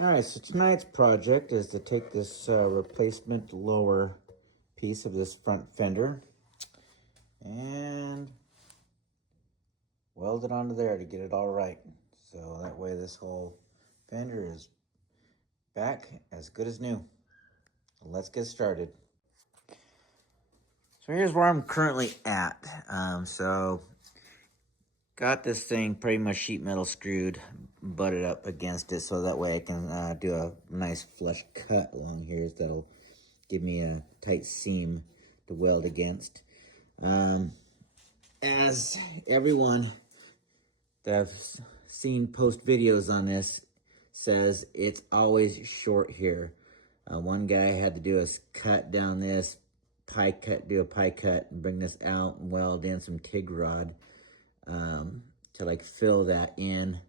All right, so tonight's project is to take this replacement lower piece of this front fender and weld it onto there to get it all right. So that way this whole fender is back as good as new. Let's get started. So here's where I'm currently at. So got this thing pretty much sheet metal screwed, butted up against it, so that way I can do a nice flush cut along here that'll give me a tight seam to weld against. As everyone that I've seen post videos on this says, it's always short here. One guy had to do a cut down this, do a pie cut and bring this out and weld in some TIG rod to like fill that in.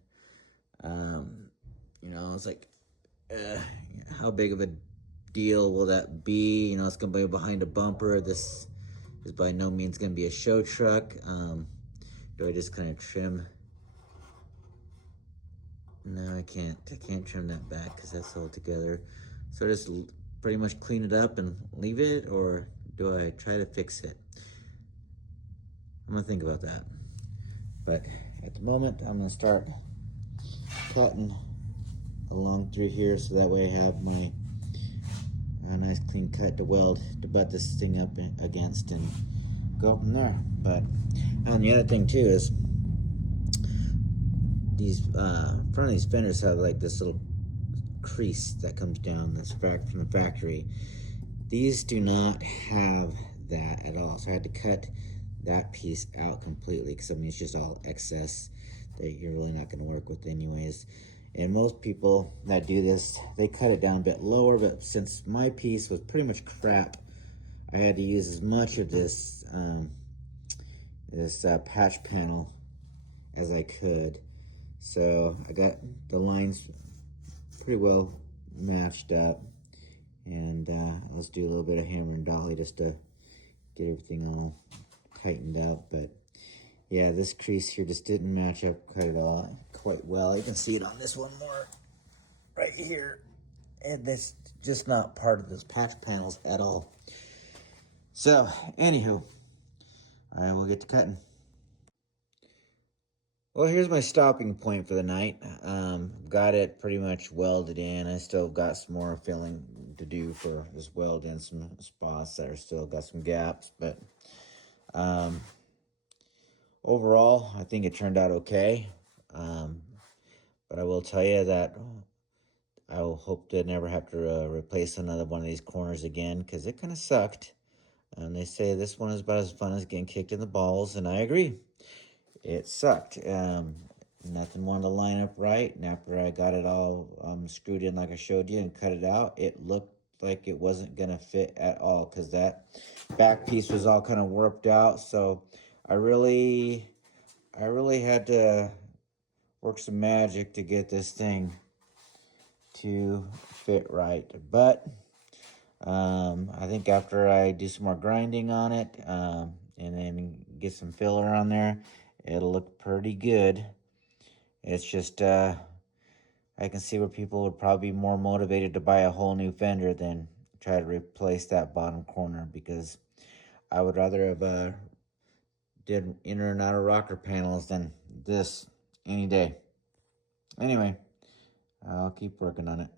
It's like, how big of a deal will that be? It's gonna be behind a bumper. This is by no means gonna be a show truck. Do I just kind of trim? No, I can't trim that back because that's all together. So just pretty much clean it up and leave it, or do I try to fix it? I'm gonna think about that. But at the moment, I'm gonna start cutting along through here so that way I have my nice clean cut to weld to butt this thing up against and go from there. But the other thing too is these front of these fenders have like this little crease that comes down that's from the factory. These do not have that at all, so I had to cut that piece out completely because it's just all excess that you're really not going to work with anyways. And most people that do this, they cut it down a bit lower, but since my piece was pretty much crap, I had to use as much of this patch panel as I could. So I got the lines pretty well matched up, and let's do a little bit of hammer and dolly just to get everything all tightened up. But yeah, this crease here just didn't match up quite well. You can see it on this one more right here, and that's just not part of those patch panels at all. So anywho, I will get to cutting. Well, here's my stopping point for the night. Got it pretty much welded in. I still got some more filling to do for this weld in some spots that are still got some gaps, but overall, I think it turned out okay. But I will tell you that I will hope to never have to replace another one of these corners again because it kind of sucked. And they say this one is about as fun as getting kicked in the balls, and I agree. It sucked. Nothing wanted to line up right. And after I got it all screwed in like I showed you and cut it out, it looked like it wasn't going to fit at all because that back piece was all kind of warped out. So I really had to work some magic to get this thing to fit right. But I think after I do some more grinding on it and then get some filler on there, it'll look pretty good. It's just I can see where people would probably be more motivated to buy a whole new fender than try to replace that bottom corner, because I would rather have did inner and outer rocker panels than this any day. Anyway, I'll keep working on it.